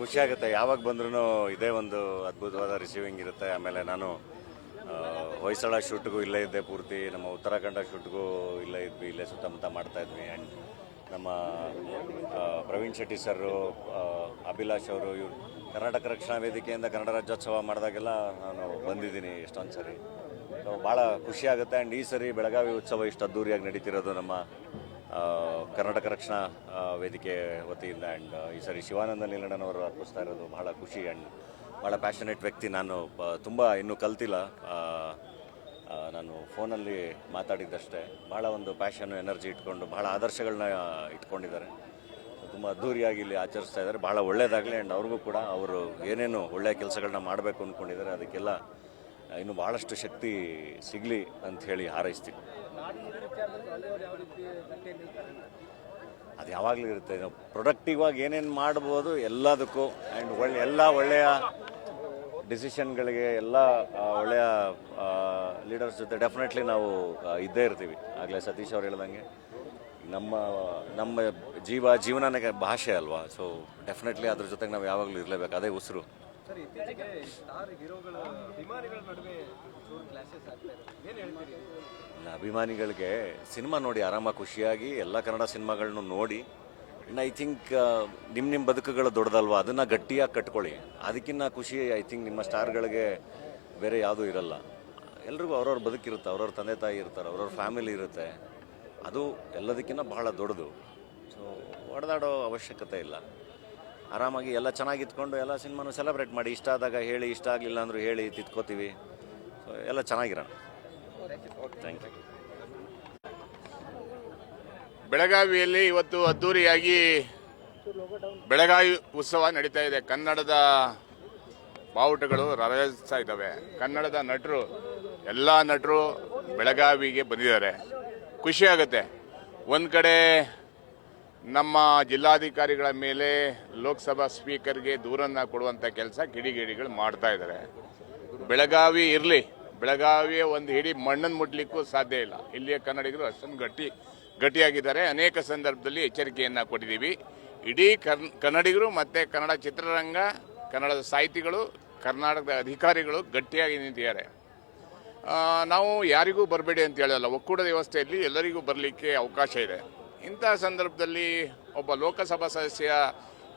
ಖುಷಿ ಆಗುತ್ತೆ. ಯಾವಾಗ ಬಂದ್ರೂ ಇದೇ ಒಂದು ಅದ್ಭುತವಾದ ರಿಸೀವಿಂಗ್ ಇರುತ್ತೆ. ಆಮೇಲೆ ನಾನು ಹೊಯ್ಸಳ ಶೂಟ್ಗೂ ಇಲ್ಲೇ ಇದ್ದೆ ಪೂರ್ತಿ. ನಮ್ಮ ಉತ್ತರಾಖಂಡ ಶೂಟ್ಗೂ ಇಲ್ಲೇ ಇದ್ವಿ, ಇಲ್ಲೇ ಸುತ್ತಮುತ್ತ ಮಾಡ್ತಾ ಇದ್ವಿ. ಆ್ಯಂಡ್ ನಮ್ಮ ಪ್ರವೀಣ್ ಶೆಟ್ಟಿ ಸರ್ ಅಭಿಲಾಷ್ ಅವರು, ಇವರು ಕರ್ನಾಟಕ ರಕ್ಷಣಾ ವೇದಿಕೆಯಿಂದ ಕನ್ನಡ ರಾಜ್ಯೋತ್ಸವ ಮಾಡಿದಾಗೆಲ್ಲ ನಾನು ಬಂದಿದ್ದೀನಿ ಎಷ್ಟೊಂದು ಸರಿ ಸೊ ಭಾಳ ಖುಷಿ ಆಗುತ್ತೆ. ಆ್ಯಂಡ್ ಈ ಸರಿ ಬೆಳಗಾವಿ ಉತ್ಸವ ಇಷ್ಟು ಅದ್ದೂರಿಯಾಗಿ ನಡೀತಿರೋದು ನಮ್ಮ ಕರ್ನಾಟಕ ರಕ್ಷಣಾ ವೇದಿಕೆ ವತಿಯಿಂದ ಆ್ಯಂಡ್ ಈ ಸರಿ ಶಿವಾನಂದ ನೀಲಣ್ಣನವರು ಅರ್ಪಿಸ್ತಾ ಇರೋದು ಬಹಳ ಖುಷಿ ಆ್ಯಂಡ್ ಭಾಳ ಪ್ಯಾಷನೇಟ್ ವ್ಯಕ್ತಿ ನಾನು. ತುಂಬ ಇನ್ನೂ ಕಲ್ತಿಲ್ಲ. ನಾನು ಫೋನಲ್ಲಿ ಮಾತಾಡಿದ್ದಷ್ಟೇ. ಭಾಳ ಒಂದು ಪ್ಯಾಷನ್ ಎನರ್ಜಿ ಇಟ್ಕೊಂಡು ಭಾಳ ಆದರ್ಶಗಳನ್ನ ಇಟ್ಕೊಂಡಿದ್ದಾರೆ. ತುಂಬ ಅದ್ಧೂರಿಯಾಗಿ ಇಲ್ಲಿ ಆಚರಿಸ್ತಾ ಇದ್ದಾರೆ. ಭಾಳ ಒಳ್ಳೆಯದಾಗಲಿ ಆ್ಯಂಡ್ ಅವ್ರಿಗೂ ಕೂಡ ಅವರು ಏನೇನು ಒಳ್ಳೆಯ ಕೆಲಸಗಳನ್ನ ಮಾಡಬೇಕು ಅಂದ್ಕೊಂಡಿದ್ದಾರೆ ಅದಕ್ಕೆಲ್ಲ ಇನ್ನು ಭಾಳಷ್ಟು ಶಕ್ತಿ ಸಿಗಲಿ ಅಂತ ಹೇಳಿ ಹಾರೈಸ್ತೀನಿ. ಯಾವಾಗಲೂ ಇರುತ್ತೆ. ನಾವು ಪ್ರೊಡಕ್ಟಿವ್ ಆಗಿ ಏನೇನು ಮಾಡ್ಬೋದು ಎಲ್ಲದಕ್ಕೂ ಆ್ಯಂಡ್ ಒಳ್ಳೆ, ಎಲ್ಲ ಒಳ್ಳೆಯ ಡಿಸಿಷನ್ಗಳಿಗೆ ಎಲ್ಲ ಒಳ್ಳೆಯ ಲೀಡರ್ಸ್ ಜೊತೆ ಡೆಫಿನೆಟ್ಲಿ ನಾವು ಇದ್ದೇ ಇರ್ತೀವಿ. ಆಗಲೇ ಸತೀಶ್ ಅವ್ರು ಹೇಳ್ದಂಗೆ, ನಮ್ಮ ನಮ್ಮ ಜೀವ, ಜೀವನನೇ ಭಾಷೆ ಅಲ್ವಾ? ಸೊ ಡೆಫಿನೆಟ್ಲಿ ಅದ್ರ ಜೊತೆಗೆ ನಾವು ಯಾವಾಗಲೂ ಇರಲೇಬೇಕು. ಅದೇ ಉಸಿರು. ಸರ್ ಇತ್ತೀಚೆಗೆ ಸ್ಟಾರ್ ಹೀರೋಗಳ ಅಭಿಮಾನಿಗಳ ನಡುವೆ ಇದೆ ಏನು ಹೇಳ್ತೀರಿ? ಇಲ್ಲ, ಅಭಿಮಾನಿಗಳಿಗೆ ಸಿನಿಮಾ ನೋಡಿ ಆರಾಮ ಖುಷಿಯಾಗಿ ಎಲ್ಲ ಕನ್ನಡ ಸಿನಿಮಾಗಳನ್ನು ನೋಡಿ. ಇನ್ನು ಐ ಥಿಂಕ್ ನಿಮ್ಮ ನಿಮ್ಮ ಬದುಕುಗಳು ದೊಡ್ಡದಲ್ವಾ? ಅದನ್ನು ಗಟ್ಟಿಯಾಗಿ ಕಟ್ಕೊಳ್ಳಿ. ಅದಕ್ಕಿಂತ ಖುಷಿ ಐ ಥಿಂಕ್ ನಿಮ್ಮ ಸ್ಟಾರ್ಗಳಿಗೆ ಬೇರೆ ಯಾವುದೂ ಇರಲ್ಲ. ಎಲ್ರಿಗೂ ಅವ್ರವ್ರ ಬದುಕಿರುತ್ತೆ ಅವ್ರವ್ರ ತಂದೆ ತಾಯಿ ಇರ್ತಾರೆ ಅವ್ರವ್ರ ಫ್ಯಾಮಿಲಿ ಇರುತ್ತೆ. ಅದು ಎಲ್ಲದಕ್ಕಿಂತ ಬಹಳ ದೊಡ್ಡದು. ಸೊ ಹೊಡೆದಾಡೋ ಅವಶ್ಯಕತೆ ಇಲ್ಲ. ಆರಾಮಾಗಿ ಎಲ್ಲ ಚೆನ್ನಾಗಿ ಇತ್ಕೊಂಡು ಎಲ್ಲ ಸಿನಿಮಾನು ಸೆಲೆಬ್ರೇಟ್ ಮಾಡಿ, ಇಷ್ಟ ಆದಾಗ ಹೇಳಿ, ಇಷ್ಟ ಆಗಲಿಲ್ಲ ಅಂದರೂ ಹೇಳಿ ತಿತ್ಕೋತೀವಿ ಸೊ ಎಲ್ಲ ಚೆನ್ನಾಗಿರೋಣ. ಥ್ಯಾಂಕ್ ಯು ಬೆಳಗಾವಿಯಲ್ಲಿ ಇವತ್ತು ಅದ್ದೂರಿಯಾಗಿ ಬೆಳಗಾವಿ ಉತ್ಸವ ನಡೀತಾ ಇದೆ. ಕನ್ನಡದ ಬಾವುಟಗಳು ರಾರಾಜಿಸ್ತಾ ಇದ್ದಾವೆ. ಕನ್ನಡದ ನಟರು, ಎಲ್ಲ ನಟರು ಬೆಳಗಾವಿಗೆ ಬಂದಿದ್ದಾರೆ. ಖುಷಿಯಾಗುತ್ತೆ ಒಂದು ಕಡೆ ನಮ್ಮ ಜಿಲ್ಲಾಧಿಕಾರಿಗಳ ಮೇಲೆ ಲೋಕಸಭಾ ಸ್ಪೀಕರ್ಗೆ ದೂರನ್ನ ಕೊಡುವಂಥ ಕೆಲಸ ಕಿಡಿಗೇಡಿಗಳು ಮಾಡ್ತಾ ಇದ್ದಾರೆ. ಬೆಳಗಾವಿ ಇರಲಿ, ಬೆಳಗಾವಿಯ ಒಂದು ಹಿಡಿ ಮಣ್ಣನ್ನು ಮುಟ್ಲಿಕ್ಕೂ ಸಾಧ್ಯ ಇಲ್ಲ. ಇಲ್ಲಿಯ ಕನ್ನಡಿಗರು ಅಷ್ಟೊಂದು ಗಟ್ಟಿ, ಗಟ್ಟಿಯಾಗಿದ್ದಾರೆ. ಅನೇಕ ಸಂದರ್ಭದಲ್ಲಿ ಎಚ್ಚರಿಕೆಯನ್ನು ಕೊಟ್ಟಿದ್ದೀವಿ. ಇಡೀ ಕನ್ನಡಿಗರು ಮತ್ತು ಕನ್ನಡ ಚಿತ್ರರಂಗ, ಕನ್ನಡದ ಸಾಹಿತಿಗಳು, ಕರ್ನಾಟಕದ ಅಧಿಕಾರಿಗಳು ಗಟ್ಟಿಯಾಗಿ ನಿಂತಿದ್ದಾರೆ. ನಾವು ಯಾರಿಗೂ ಬರಬೇಡಿ ಅಂತ ಹೇಳಲ್ಲ. ಒಕ್ಕೂಟದ ವ್ಯವಸ್ಥೆಯಲ್ಲಿ ಎಲ್ಲರಿಗೂ ಬರಲಿಕ್ಕೆ ಅವಕಾಶ ಇದೆ. ಇಂತಹ ಸಂದರ್ಭದಲ್ಲಿ ಒಬ್ಬ ಲೋಕಸಭಾ ಸದಸ್ಯ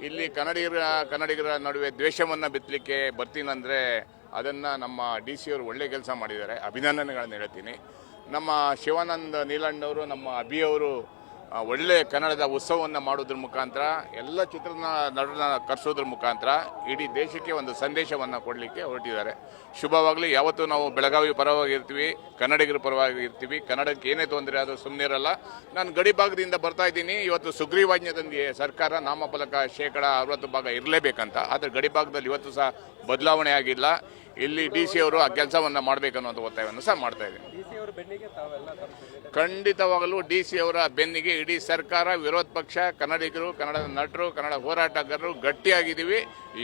ಇಲ್ಲಿ ಕನ್ನಡಿಗರ ಕನ್ನಡಿಗರ ನಡುವೆ ದ್ವೇಷವನ್ನು ಬಿತ್ತಲಿಕ್ಕೆ ಬರ್ತೀನಂದರೆ ಅದನ್ನು ನಮ್ಮ ಡಿ ಸಿ ಅವರು ಒಳ್ಳೆ ಕೆಲಸ ಮಾಡಿದ್ದಾರೆ. ಅಭಿನಂದನೆಗಳನ್ನು ಹೇಳ್ತೀನಿ. ನಮ್ಮ ಶಿವಾನಂದ ನೀಲಣ್ಣವರು, ನಮ್ಮ ಅಭಿಯವರು ಆ, ಒಳ್ಳೆ ಕನ್ನಡದ ಉತ್ಸವವನ್ನು ಮಾಡೋದ್ರ ಮುಖಾಂತರ ಎಲ್ಲ ಚಿತ್ರನ ನಡುವ ಕರೆಸೋದ್ರ ಮುಖಾಂತರ ಇಡೀ ದೇಶಕ್ಕೆ ಒಂದು ಸಂದೇಶವನ್ನು ಕೊಡಲಿಕ್ಕೆ ಹೊರಟಿದ್ದಾರೆ. ಶುಭವಾಗಲಿ ಯಾವತ್ತೂ ನಾವು ಬೆಳಗಾವಿ ಪರವಾಗಿ ಇರ್ತೀವಿ ಕನ್ನಡಿಗರ ಪರವಾಗಿ ಇರ್ತೀವಿ ಕನ್ನಡಕ್ಕೆ ಏನೇ ತೊಂದರೆ ಆದರೂ ಸುಮ್ಮನೆ ಇರಲ್ಲ. ನಾನು ಗಡಿ ಭಾಗದಿಂದ ಬರ್ತಾ ಇದ್ದೀನಿ. ಇವತ್ತು ಸುಗ್ರೀವಾಜ್ಞದೊಂದಿಗೆ ಸರ್ಕಾರ ನಾಮಫಲಕ ಶೇಕಡ ಅರವತ್ತು ಭಾಗ ಇರಲೇಬೇಕಂತ. ಆದರೆ ಗಡಿ ಭಾಗದಲ್ಲಿ ಇವತ್ತು ಸಹ ಬದಲಾವಣೆ ಆಗಿಲ್ಲ. ಇಲ್ಲಿ ಡಿ ಸಿ ಅವರು ಆ ಕೆಲಸವನ್ನು ಮಾಡಬೇಕನ್ನುವಂಥ ಒತ್ತಾಯವನ್ನು ಸಹ ಮಾಡ್ತಾ ಇದ್ದೀನಿ. ಖಂಡಿತವಾಗಲೂ ಡಿ ಸಿ ಅವರ ಬೆನ್ನಿಗೆ ಇಡೀ ಸರ್ಕಾರ, ವಿರೋಧ ಪಕ್ಷ, ಕನ್ನಡಿಗರು, ಕನ್ನಡದ ನಟರು, ಕನ್ನಡ ಹೋರಾಟಗಾರರು ಗಟ್ಟಿಯಾಗಿದ್ದೀವಿ.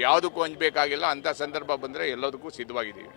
ಯಾವುದಕ್ಕೂ ಹಂಚಬೇಕಾಗಿಲ್ಲ ಅಂಥ ಸಂದರ್ಭ ಬಂದರೆ ಎಲ್ಲದಕ್ಕೂ ಸಿದ್ಧವಾಗಿದ್ದೀವಿ.